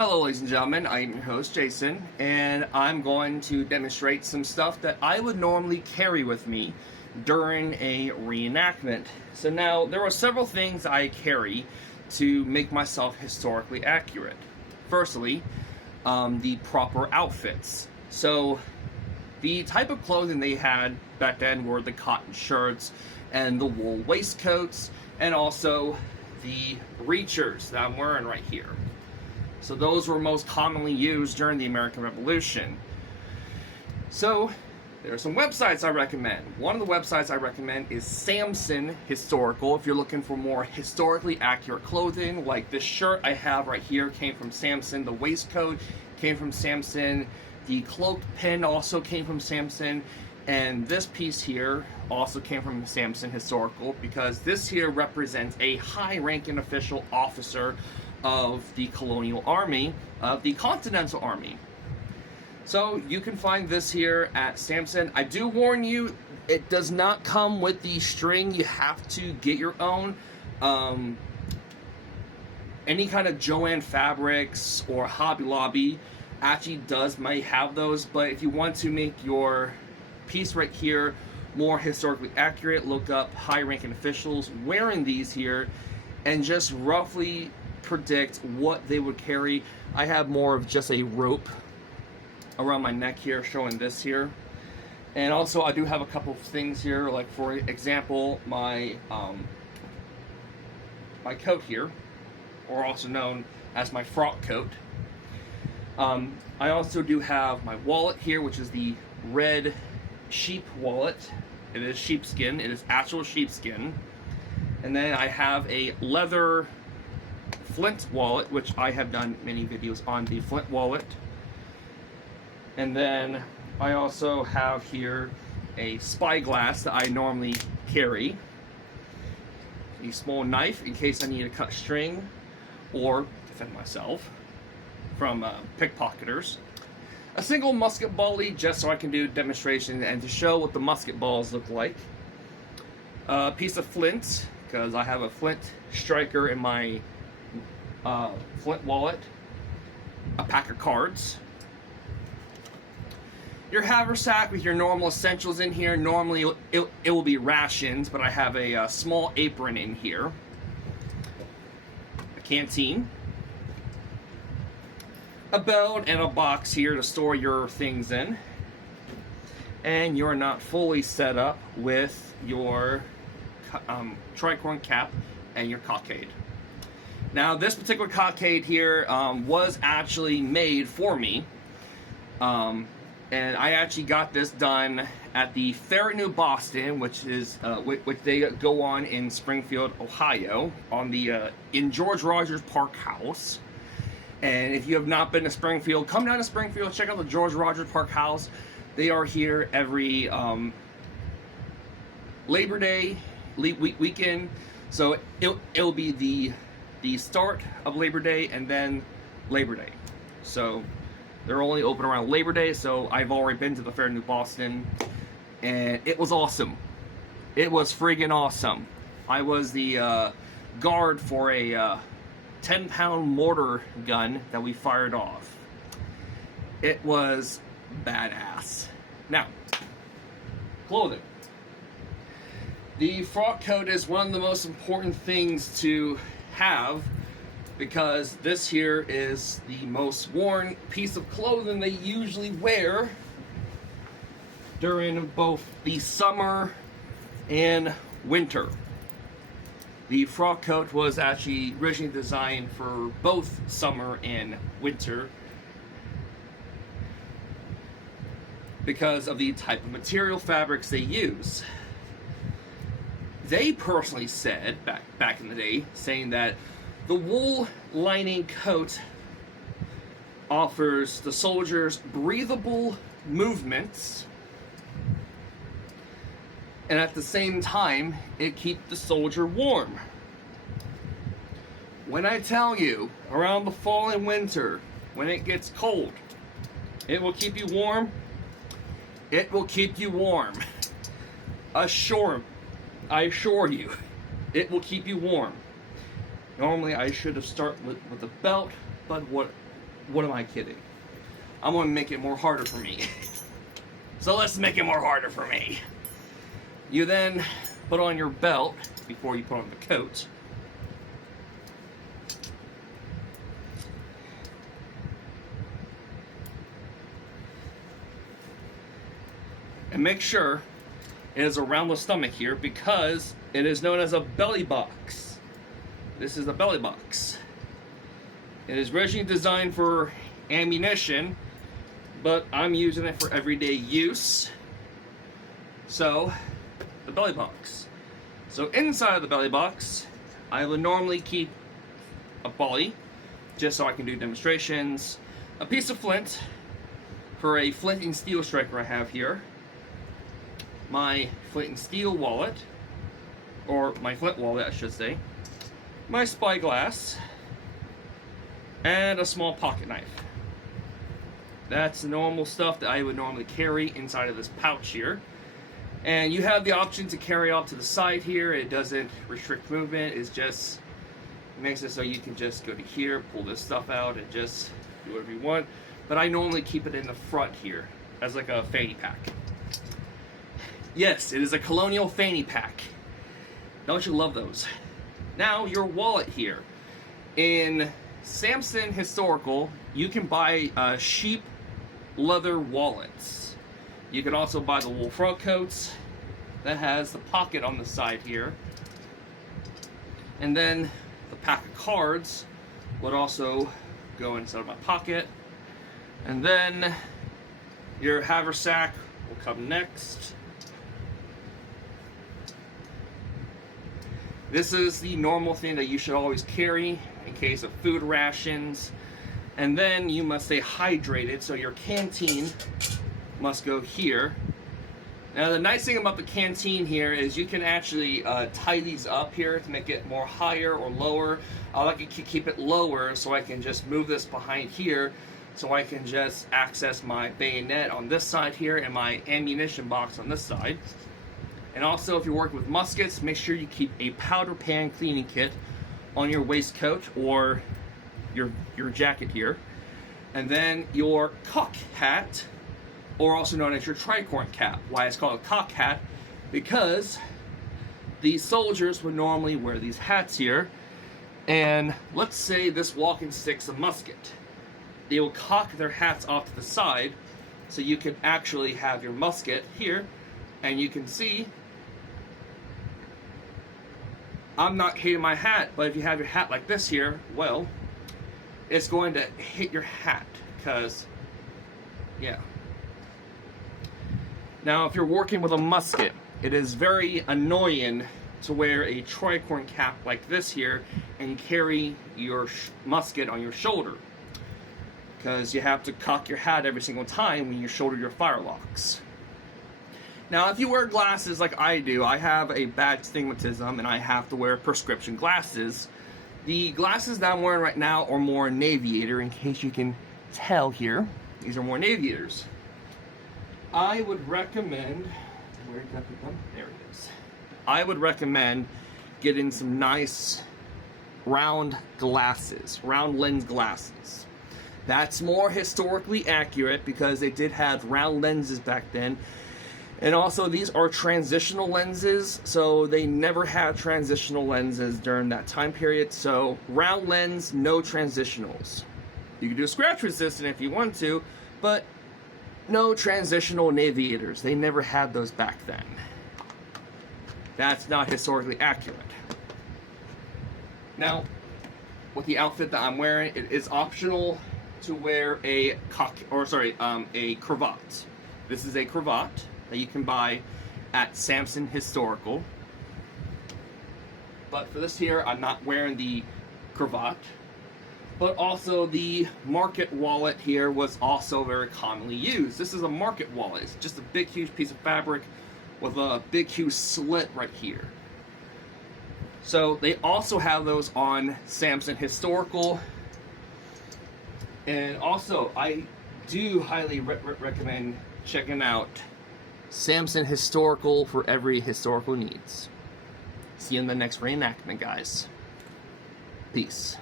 Hello ladies and gentlemen, I am your host Jason, and I'm going to demonstrate some stuff that I would normally carry with me during a reenactment. So now, there are several things I carry to make myself historically accurate. Firstly, the proper outfits. So, the type of clothing they had back then were the cotton shirts and the wool waistcoats, and also the breechers that I'm wearing right here. So those were most commonly used during the American Revolution. So there are some websites I recommend. One of the websites I recommend is Samson Historical. If you're looking for more historically accurate clothing, like this shirt I have right here came from Samson. The waistcoat came from Samson. The cloak pin also came from Samson. And this piece here also came from Samson Historical, because this here represents a high-ranking official officer of the colonial army, of the Continental Army. So you can find this here at Samson. I do warn you, it does not come with the string. You have to get your own. Any kind of Joann Fabrics or Hobby Lobby actually might have those, but if you want to make your piece right here more historically accurate, look up high-ranking officials wearing these here and just roughly predict what they would carry. I have more of just a rope around my neck here showing this here, and also I do have a couple of things here, like for example my my coat here, or also known as my frock coat. I also do have my wallet here, which is the red sheep wallet. It is sheepskin. It is actual sheepskin. And then I have a leather flint wallet, which I have done many videos on the flint wallet. And then I also have here a spyglass that I normally carry, a small knife in case I need to cut string or defend myself from pickpocketers, a single musket volley just so I can do demonstration and to show what the musket balls look like, a piece of flint because I have a flint striker in my flint wallet, a pack of cards, your haversack with your normal essentials in here. Normally it will be rations, but I have a small apron in here, a canteen, a belt, and a box here to store your things in. And you're not fully set up with your tricorn cap and your cockade. Now, this particular cockade here was actually made for me, and I actually got this done at the Fair at New Boston, which is which they go on in Springfield, Ohio, on the in George Rogers Park House. And if you have not been to Springfield, come down to Springfield, check out the George Rogers Park House. They are here every Labor Day weekend, so it'll be the start of Labor Day and then Labor Day. So they're only open around Labor Day, so I've already been to the Fair New Boston, and it was awesome. It was friggin' awesome. I was the guard for a 10-pound mortar gun that we fired off. It was badass. Now, clothing. The frock coat is one of the most important things to have, because this here is the most worn piece of clothing they usually wear during both the summer and winter. The frock coat was actually originally designed for both summer and winter because of the type of material fabrics they use. They personally said, back in the day, saying that the wool lining coat offers the soldiers breathable movements, and at the same time, it keeps the soldier warm. When I tell you, around the fall and winter, when it gets cold, it will keep you warm. It will keep you warm. I assure you, it will keep you warm. Normally I should have started with a belt, but What am I kidding? I'm gonna make it more harder for me. So let's make it more harder for me. You then put on your belt before you put on the coat. And make sure it is around the stomach here because it is known as a belly box. This is a belly box. It is originally designed for ammunition, but I'm using it for everyday use. So, the belly box. So inside of the belly box, I would normally keep a bully, just so I can do demonstrations, a piece of flint for a flint and steel striker I have here, my flint and steel wallet, or my flint wallet I should say, my spyglass, and a small pocket knife. That's the normal stuff that I would normally carry inside of this pouch here. And you have the option to carry off to the side here. It doesn't restrict movement. It just makes it so you can just go to here, pull this stuff out, and just do whatever you want. But I normally keep it in the front here as like a fanny pack. Yes, it is a Colonial fanny pack. Don't you love those? Now, your wallet here. In Samson Historical, you can buy sheep leather wallets. You can also buy the wool front coats that has the pocket on the side here. And then the pack of cards would also go inside my pocket. And then your haversack will come next. This is the normal thing that you should always carry in case of food rations. And then you must stay hydrated, so your canteen must go here. Now the nice thing about the canteen here is you can actually tie these up here to make it more higher or lower. I like to keep it lower so I can just move this behind here so I can just access my bayonet on this side here and my ammunition box on this side. And also, if you're working with muskets, make sure you keep a powder pan cleaning kit on your waistcoat or your jacket here. And then your cock hat, or also known as your tricorn cap. Why it's called a cock hat? Because the soldiers would normally wear these hats here. And let's say this walking stick's a musket. They will cock their hats off to the side so you can actually have your musket here. And you can see I'm not hitting my hat, but if you have your hat like this here, well, it's going to hit your hat, because, yeah. Now, if you're working with a musket, it is very annoying to wear a tricorn cap like this here and carry your musket on your shoulder, because you have to cock your hat every single time when you shoulder your firelocks. Now, if you wear glasses like I do, I have a bad stigmatism and I have to wear prescription glasses. The glasses that I'm wearing right now are more Naviator, in case you can tell here. These are more Naviators. I would recommend, where did I put them? There it is. I would recommend getting some nice round glasses, round lens glasses. That's more historically accurate because they did have round lenses back then. And also, these are transitional lenses, so they never had transitional lenses during that time period. So, round lens, no transitionals. You can do scratch resistant if you want to, but no transitional Naviators. They never had those back then. That's not historically accurate. Now, with the outfit that I'm wearing, it is optional to wear a cravat. This is a cravat that you can buy at Samson Historical. But for this here, I'm not wearing the cravat. But also the market wallet here was also very commonly used. This is a market wallet. It's just a big, huge piece of fabric with a big, huge slit right here. So they also have those on Samson Historical. And also, I do highly recommend checking out Samson Historical for every historical needs. See you in the next reenactment, guys. Peace.